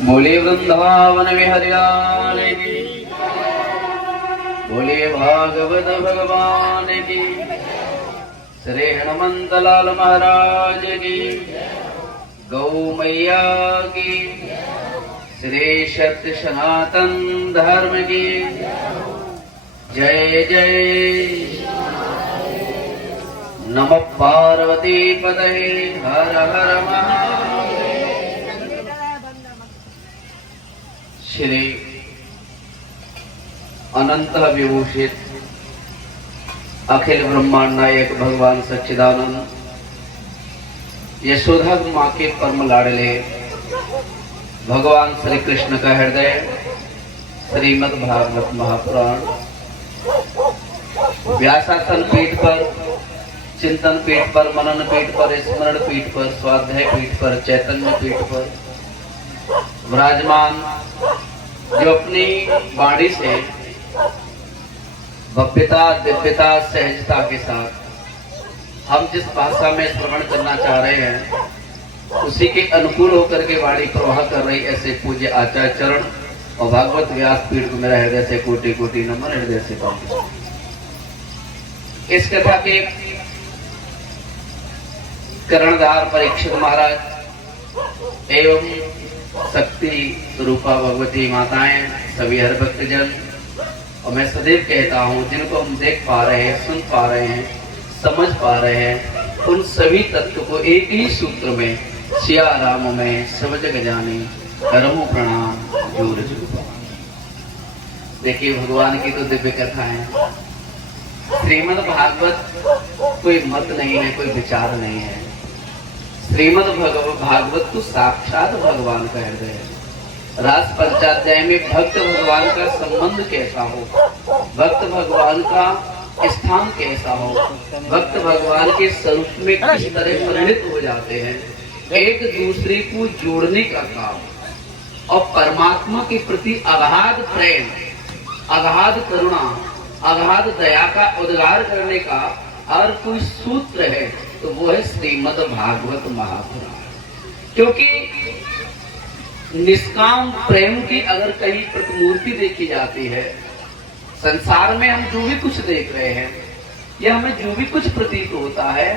बोले वृंदावन विहारी लाल की, बोले भागवत भगवान की, श्री हनुमंत लाल महाराज की, गौ मैया की, श्री सत्य सनातन धर्म की जय जय। नमः पार्वती पतये हर हर महादेव। श्री अनंत विभूषित अखिल ब्रह्मांड नायक भगवान सच्चिदानंद यशोदा माँ के परम लाडले भगवान श्री कृष्ण का हृदय श्रीमद् भागवत महापुराण व्यासासन पीठ पर, चिंतन पीठ पर, मनन पीठ पर, स्मरण पीठ पर, स्वाध्याय पीठ पर, चैतन्य पीठ पर विराजमान, जो अपनी वाणी से भव्यता, दिव्यता, सहजता के साथ हम जिस भाषा में श्रवण करना चाह रहे हैं उसी के अनुकूल होकर के वाणी प्रवाह कर रही ऐसे पूज्य आचार्य चरण और भागवत व्यास पीठ को मेरा हृदय से कोटि कोटि नमन, हृदय से प्रणाम। इस कथा के कर्णधार परीक्षित महाराज एवं शक्ति रूपा भगवती माताएं, सभी हर भक्तजन, और मैं सदैव कहता हूं जिनको हम देख पा रहे हैं, सुन पा रहे हैं, समझ पा रहे हैं, उन सभी तत्व को एक ही सूत्र में सिया राम में सब जग जाने करमो प्रणाम जोर जोर। देखिए भगवान की तो दिव्य कथा है। श्रीमद् भागवत कोई मत नहीं है, कोई विचार नहीं है। श्रीमद् भागवत तो साक्षात भगवान का हृदय है। रास पंचाध्याय में भक्त भगवान का संबंध कैसा हो, भक्त भगवान का स्थान कैसा हो, भक्त भगवान के स्वरूप में किस तरह परिणित हो जाते हैं, एक दूसरे को जोड़ने का काम और परमात्मा के प्रति अगाध प्रेम, अगाध करुणा, अगाध दया का उद्गार करने का और कोई सूत्र है तो वो है श्रीमद् भागवत महापुराण। क्योंकि निष्काम प्रेम की अगर कहीं प्रतिमूर्ति देखी जाती है, संसार में हम जो भी कुछ देख रहे हैं या हमें जो भी कुछ प्रतीत होता है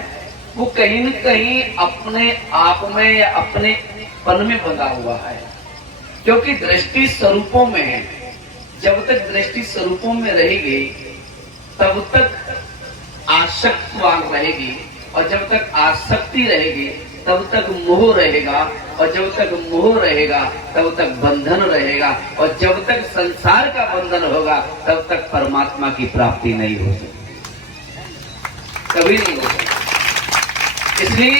वो कहीं न कहीं अपने आप में या अपने पन में बंधा हुआ है। क्योंकि दृष्टि स्वरूपों में है। जब तक दृष्टि स्वरूपों में रहेगी तब तक आसक्तवान रहेगी, और जब तक आसक्ति रहेगी तब तक मोह रहेगा, और जब तक मोह रहेगा तब तक बंधन रहेगा, और जब तक संसार का बंधन होगा तब तक परमात्मा की प्राप्ति नहीं हो सकती, कभी नहीं हो सकती। इसलिए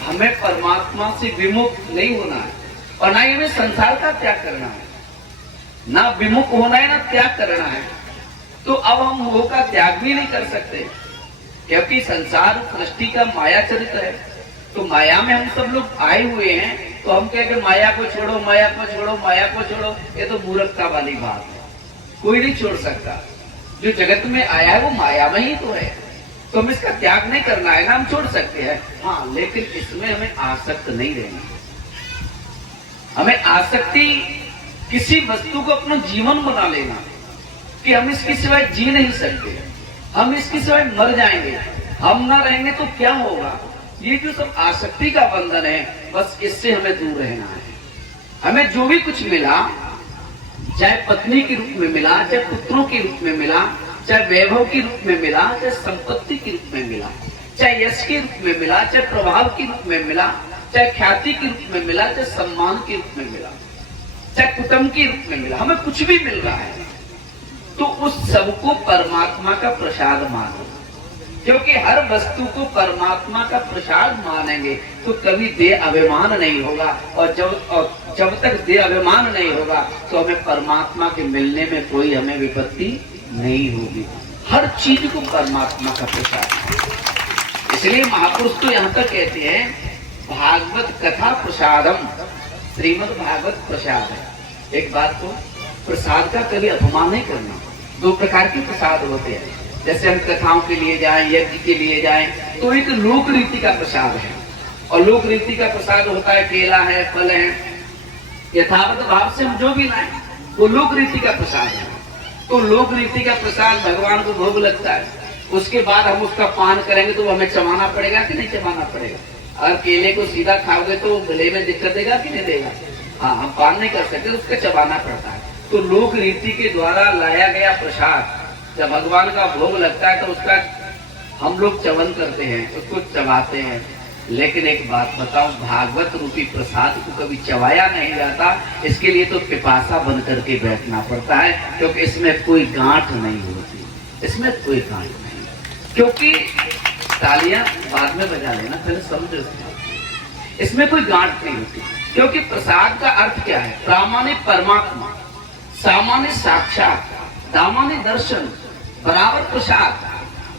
हमें परमात्मा से विमुख नहीं होना है और ना ही हमें संसार का त्याग करना है। ना विमुख होना है ना त्याग करना है। तो अब हम मोह का त्याग भी नहीं कर सकते, क्योंकि संसार सृष्टि का माया चरित्र है। तो माया में हम सब लोग आए हुए हैं, तो हम कहें कि माया को छोड़ो, माया को छोड़ो, माया को छोड़ो, ये तो मूर्खता वाली बात है। कोई नहीं छोड़ सकता। जो जगत में आया है वो माया में ही तो है, तो हम इसका त्याग नहीं करना है ना, हम छोड़ सकते हैं। हाँ, लेकिन इसमें हमें आसक्त नहीं रहना। हमें आसक्ति किसी वस्तु को अपना जीवन बना लेना कि हम इसके सिवाय जी नहीं सकते, हम इसके सिवाय मर जाएंगे, हम ना रहेंगे तो क्या होगा। ये जो सब आसक्ति का बंधन है, बस इससे हमें दूर रहना है। हमें जो भी कुछ मिला, चाहे पत्नी के रूप में मिला, चाहे पुत्रों के रूप में मिला, चाहे वैभव के रूप में मिला, चाहे संपत्ति के रूप में मिला, चाहे यश के रूप में मिला, चाहे प्रभाव के रूप में मिला, चाहे ख्याति के रूप में मिला, चाहे सम्मान के रूप में मिला, चाहे कुटुंब के रूप में मिला, हमें कुछ भी मिल रहा है तो उस सबको परमात्मा का प्रसाद मानो। क्योंकि हर वस्तु को परमात्मा का प्रसाद मानेंगे तो कभी देह अभिमान नहीं होगा, और जब तक देह अभिमान नहीं होगा तो हमें परमात्मा के मिलने में कोई हमें विपत्ति नहीं होगी। हर चीज को परमात्मा का प्रसाद। इसलिए महापुरुष तो यहाँ तक कहते हैं भागवत कथा प्रसादम, श्रीमद् भागवत प्रसाद है। एक बात तो प्रसाद का कभी अपमान नहीं करना। दो प्रकार के प्रसाद होते हैं। जैसे हम कथाओं के लिए जाएं, यज्ञ के लिए जाएं, तो एक लोक रीति का प्रसाद है, और लोक रीति का प्रसाद होता है केला है, फल है, यथावत भाव से हम जो भी लाए वो लोक रीति का प्रसाद है। तो लोक रीति का प्रसाद भगवान को भोग लगता है, उसके बाद हम उसका पान करेंगे तो हमें चबाना पड़ेगा कि नहीं चबाना पड़ेगा? अगर केले को सीधा खाओगे तो गले में दिक्कत देगा कि नहीं देगा? हाँ, हम पान नहीं कर सकते, उसका चबाना पड़ता है। तो लोक रीति के द्वारा लाया गया प्रसाद जब भगवान का भोग लगता है तो उसका हम लोग चवन करते हैं, उसको चबाते हैं। लेकिन एक बात बताओ, भागवत रूपी प्रसाद को कभी चबाया नहीं जाता। इसके लिए तो पिपासा बन करके बैठना पड़ता है, क्योंकि इसमें कोई गांठ नहीं होती, इसमें कोई गांठ नहीं। क्योंकि तालियां बाद में बजा लेना, पहले समझो, इसमें कोई गांठ नहीं होती। क्योंकि प्रसाद का अर्थ क्या है? प्रामाणिक परमात्मा, सामान्य साक्षात, दामान्य दर्शन, बराबर प्रसाद।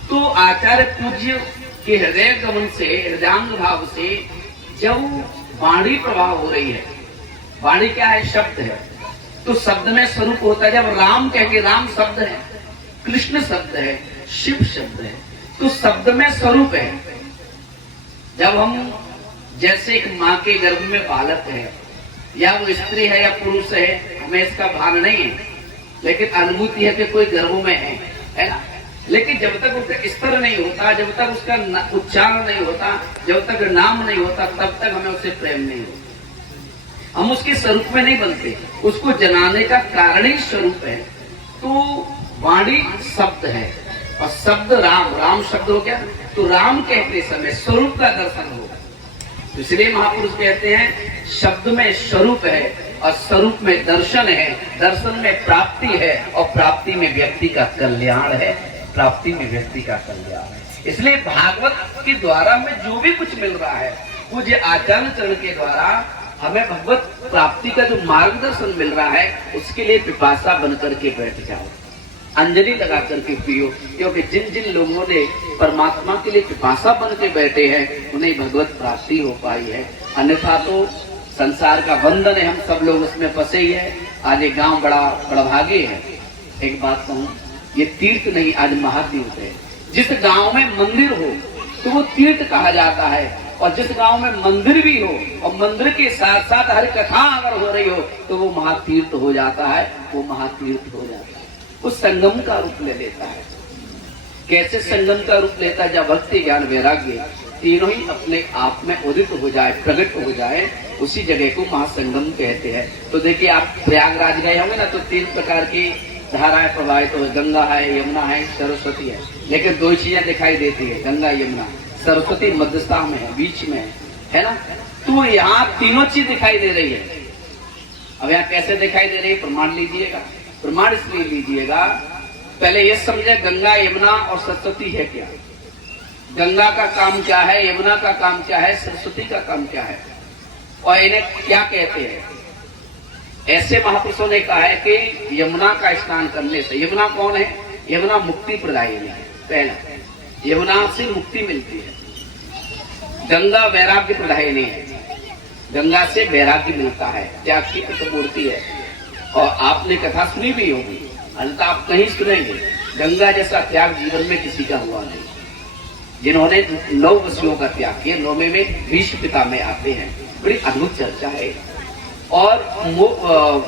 तो आचार्य पूज्य के हृदय गमन से, हृदयांग भाव से जब वाणी प्रवाह हो रही है, वाणी क्या है? शब्द है। तो शब्द में स्वरूप होता है। जब राम कहेंगे, राम शब्द है, कृष्ण शब्द है, शिव शब्द है, तो शब्द में स्वरूप है। जब हम जैसे एक माँ के गर्भ में बालक है, या वो स्त्री है या पुरुष है, हमें इसका भान नहीं है, लेकिन अनुभूति है कि कोई गर्भ में है ना। लेकिन जब तक उसका स्तर नहीं होता, जब तक उसका उच्चारण नहीं होता, जब तक नाम नहीं होता, तब तक हमें उससे प्रेम नहीं होता। हम उसके स्वरूप में नहीं बनते, उसको जनाने का कारण ही स्वरूप है। तो वाणी शब्द है और शब्द राम, राम शब्द हो गया। तो राम कहते समय स्वरूप का दर्शन होगा। इसलिए महापुरुष कहते हैं शब्द में स्वरूप है और स्वरूप में दर्शन है, दर्शन में प्राप्ति है और प्राप्ति में व्यक्ति का कल्याण है, प्राप्ति में व्यक्ति का कल्याण है। इसलिए भागवत के द्वारा हमें जो भी कुछ मिल रहा है, पूज्य आचार्य चरण के द्वारा हमें भगवत प्राप्ति का जो मार्गदर्शन मिल रहा है, उसके लिए पिपासा बन करके बैठ जाओ, अंजलि लगा करके पियो। क्योंकि जिन जिन लोगों ने परमात्मा के लिए पिपासा बन के बैठे हैं, उन्हें भगवत प्राप्ति हो पाई है। अन्यथा तो संसार का बंधन है, हम सब लोग उसमें फंसे ही है। आज एक गांव बड़ा भागे है। एक बात कहूं, ये तीर्थ नहीं, आज महातीर्थ है। जिस गांव में मंदिर हो तो वो तीर्थ कहा जाता है, और जिस गांव में मंदिर भी हो और मंदिर के साथ साथ हर कथा अगर हो रही हो तो वो महातीर्थ हो जाता है, वो महातीर्थ हो जाता है। वो संगम का रूप ले लेता है। कैसे संगम का रूप लेता है? जब भक्ति, ज्ञान, वैराग्य तीनों ही अपने आप में उदित हो जाए, प्रकट हो जाए, उसी जगह को महासंगम कहते हैं। तो देखिए, आप प्रयागराज गए होंगे ना, तो 3 प्रकार की धाराएं प्रवाहित हो, गंगा है, यमुना है, सरस्वती है। लेकिन 2 चीजें दिखाई देती है, गंगा यमुना। सरस्वती मध्यस्थता में है, बीच में है ना। तो यहाँ तीनों चीज दिखाई दे रही है। अब यहाँ कैसे दिखाई दे रही है? प्रमाण लीजिएगा। प्रमाण इसलिए लीजिएगा, पहले ये समझे गंगा, यमुना और सरस्वती है क्या। गंगा का काम क्या है, यमुना का काम क्या है, सरस्वती का काम क्या है, और इन्हें क्या कहते हैं। ऐसे महापुरुषों ने कहा है कि यमुना का स्नान करने से, यमुना कौन है? यमुना मुक्ति प्रदायिनी है। पहला, यमुना से मुक्ति मिलती है। गंगा वैराग्य प्रदायिनी है, गंगा से वैराग्य मिलता है, त्याग की प्रतिमूर्ति है। और आपने कथा सुनी भी होगी, अन्यथा आप कहीं सुनेंगे, गंगा जैसा त्याग जीवन में किसी का हुआ नहीं। जिन्होंने 9 वसुओं का त्याग किया, 9वें में भीष्म पितामह आते हैं, बड़ी अद्भुत चर्चा है। और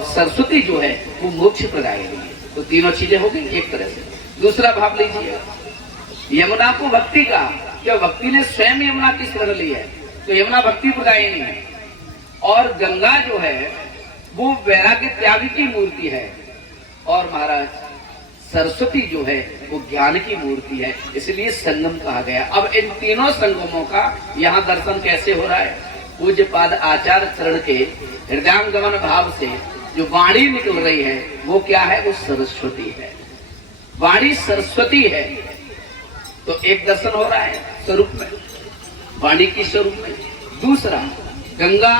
सरस्वती जो है वो मोक्ष प्रदायिनी है। तो तीनों चीजें हो गई एक तरह से। दूसरा भाव लीजिए, यमुना को भक्ति का, क्या भक्ति ने स्वयं यमुना की शरण ली है, तो यमुना भक्ति प्रदायिनी है। और गंगा जो है वो वैराग्य त्याग की मूर्ति है, और महाराज सरस्वती जो है वो ज्ञान की मूर्ति है। इसलिए संगम कहा गया। अब इन तीनों संगमों का यहाँ दर्शन कैसे हो रहा है? पूज्य पाद आचार्य चरण के हृदयांगमन भाव से जो वाणी निकल रही है वो क्या है? वो सरस्वती है। वाणी सरस्वती है। तो एक दर्शन हो रहा है स्वरूप में, वाणी की स्वरूप में। दूसरा, गंगा,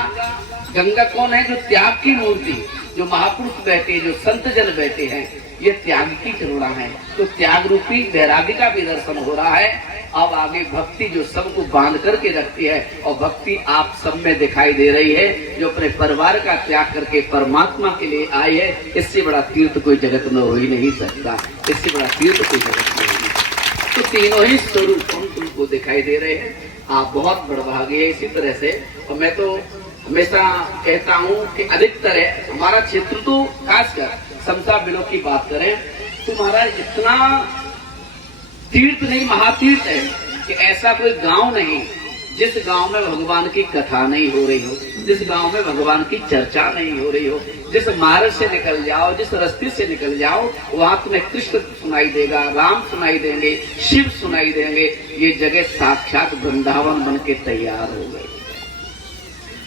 गंगा कौन है? जो त्याग की मूर्ति, जो महापुरुष बैठे, जो संत जन बैठे हैं, ये त्याग की करुणा है। तो त्याग रूपी वैराग्य का भी दर्शन हो रहा है। अब आगे भक्ति जो सबको बांध करके रखती है, और भक्ति आप सब में दिखाई दे रही है, जो अपने परिवार का त्याग करके परमात्मा के लिए आई है। इससे बड़ा तीर्थ कोई जगत में हो ही नहीं सकता, इससे बड़ा तीर्थ कोई जगत में नहीं। तो तीनों ही स्वरूप हम तुमको दिखाई दे रहे हैं। आप बहुत बड़भागे है इसी तरह से। और मैं तो हमेशा कहता हूँ कि अधिकतर है हमारा क्षेत्र तो खासकर समसा बिलो की बात करें तो महाराज इतना तीर्थ नहीं महातीर्थ है कि ऐसा कोई गांव नहीं जिस गांव में भगवान की कथा नहीं हो रही हो, जिस गांव में भगवान की चर्चा नहीं हो रही हो। जिस मार्ग से निकल जाओ, जिस रास्ते से निकल जाओ, वहां तुम्हें कृष्ण सुनाई देगा, राम सुनाई देंगे, शिव सुनाई देंगे। ये जगह साक्षात वृंदावन बन के तैयार हो गई।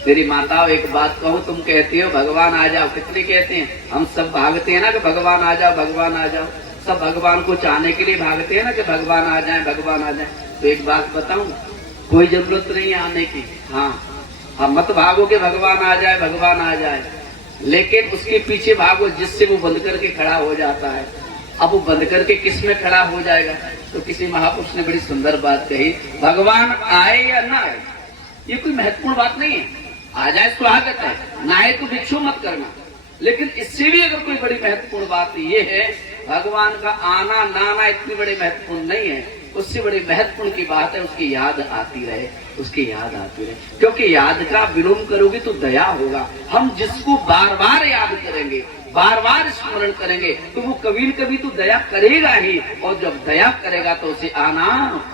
मेरी माताओं एक बात कहूँ, तुम कहती हो भगवान आ जाओ, कितने कहते हैं? हम सब भागते हैं ना कि भगवान आ जाओ, भगवान आ जाओ। सब भगवान को चाहने के लिए भागते हैं ना कि भगवान आ जाए, भगवान आ जाए। तो एक बात बताऊं, कोई जरूरत नहीं आने की। हाँ मत भागो कि भगवान आ जाए, भगवान आ जाए, लेकिन उसके पीछे भागो जिससे वो बंद करके खड़ा हो जाता है। अब वो बंद करके किस में खड़ा हो जाएगा? तो किसी महापुरुष ने बड़ी सुंदर बात कही, भगवान आए या ना आए ये कोई महत्वपूर्ण बात नहीं है। आ जाए स्वागत है, ना आए तो भिक्षु मत करना। लेकिन इससे भी अगर कोई बड़ी महत्वपूर्ण बात ये है, भगवान का आना ना आना इतनी बड़ी महत्वपूर्ण नहीं है। उससे बड़ी महत्वपूर्ण की बात है उसकी याद आती रहे, उसकी याद आती रहे। क्योंकि याद का विलोम करोगे तो दया होगा। हम जिसको बार बार याद करेंगे, बार बार स्मरण करेंगे, तो वो कभी न कभी तो दया करेगा ही। और जब दया करेगा तो उसे आना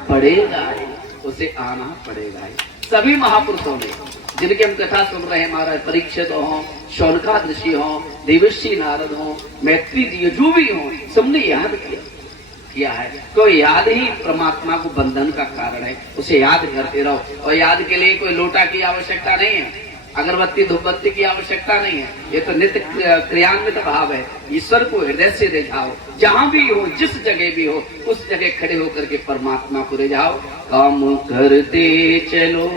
पड़ेगा ही, उसे आना पड़ेगा ही। सभी महापुरुषों ने जिनकी हम कथा सुन रहे हैं, महाराज परीक्षित हो, शौनकाद ऋषि हो, देवर्षि नारद हो, मैत्री जी जो भी हो, सबने याद किया है। तो याद ही परमात्मा को बंधन का कारण है। उसे याद करते रहो। और याद के लिए कोई लोटा की आवश्यकता नहीं है, अगरबत्ती धूपबत्ती की आवश्यकता नहीं है। ये तो नित्य क्रियान्वित भाव है। ईश्वर को हृदय से रिझाओ, जहां भी हो, जिस जगह भी हो, उस जगह खड़े होकर के परमात्मा को रिझाओ। काम करते चलो,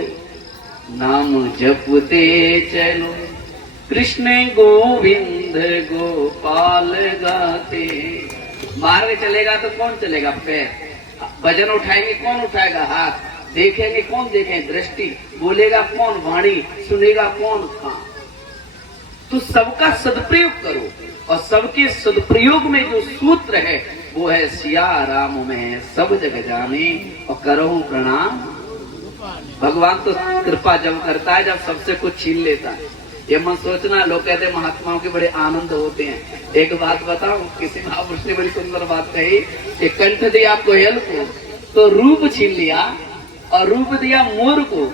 नाम जपते चलो, कृष्ण गोविंद गोपाल गाते। मार्ग चलेगा तो कौन चलेगा? पैर। वजन उठाएंगे कौन उठाएगा? हाथ। देखेंगे कौन देखेंगे? दृष्टि। बोलेगा कौन? वाणी। सुनेगा कौन? कान। तो सबका सदुपयोग करो, और सबके सदुपयोग में जो सूत्र है वो है सिया राम में सब जग जाने और करो प्रणाम। भगवान तो कृपा जब करता है जब सबसे कुछ छीन लेता है। ये मत सोचना, लोग कहते हैं महात्माओं के बड़े आनंद होते हैं। एक बात बताऊं, किसी महापुरुष ने बड़ी सुंदर बात कही कि कंठ दिया कोयल को तो रूप छीन लिया, और रूप दिया मोर को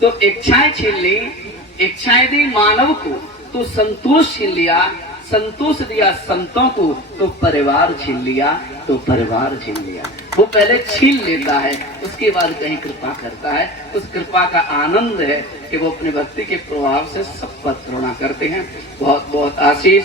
तो इच्छाएं छीन ली, इच्छाएं दी मानव को तो संतोष छीन लिया, संतोष दिया संतों को तो परिवार छीन लिया, तो परिवार छीन लिया। वो पहले छीन लेता है, उसके बाद कहीं कृपा करता है। उस कृपा का आनंद है कि वो अपने भक्ति के प्रभाव से सब पर करुणा करते हैं। बहुत बहुत आशीष,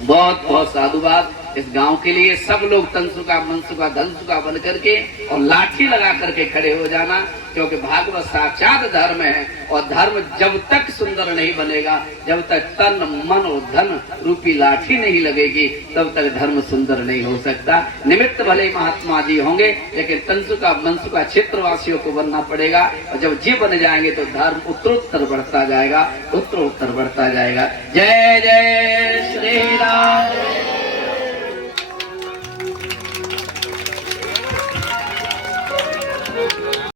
बहुत बहुत साधुवाद इस गांव के लिए। सब लोग तनसुका मनसुका धनसुका बन करके और लाठी लगा करके खड़े हो जाना, क्योंकि भागवत साक्षात धर्म है। और धर्म जब तक सुंदर नहीं बनेगा, जब तक तन मन और धन रूपी लाठी नहीं लगेगी, तब तक धर्म सुंदर नहीं हो सकता। निमित्त भले महात्मा जी होंगे, लेकिन तनसुका मनसुका क्षेत्रवासियों को बनना पड़ेगा। और जब जी बन जाएंगे तो धर्म उत्तरोत्तर बढ़ता जाएगा, उत्तरोत्तर बढ़ता जाएगा। जय जय श्री राम।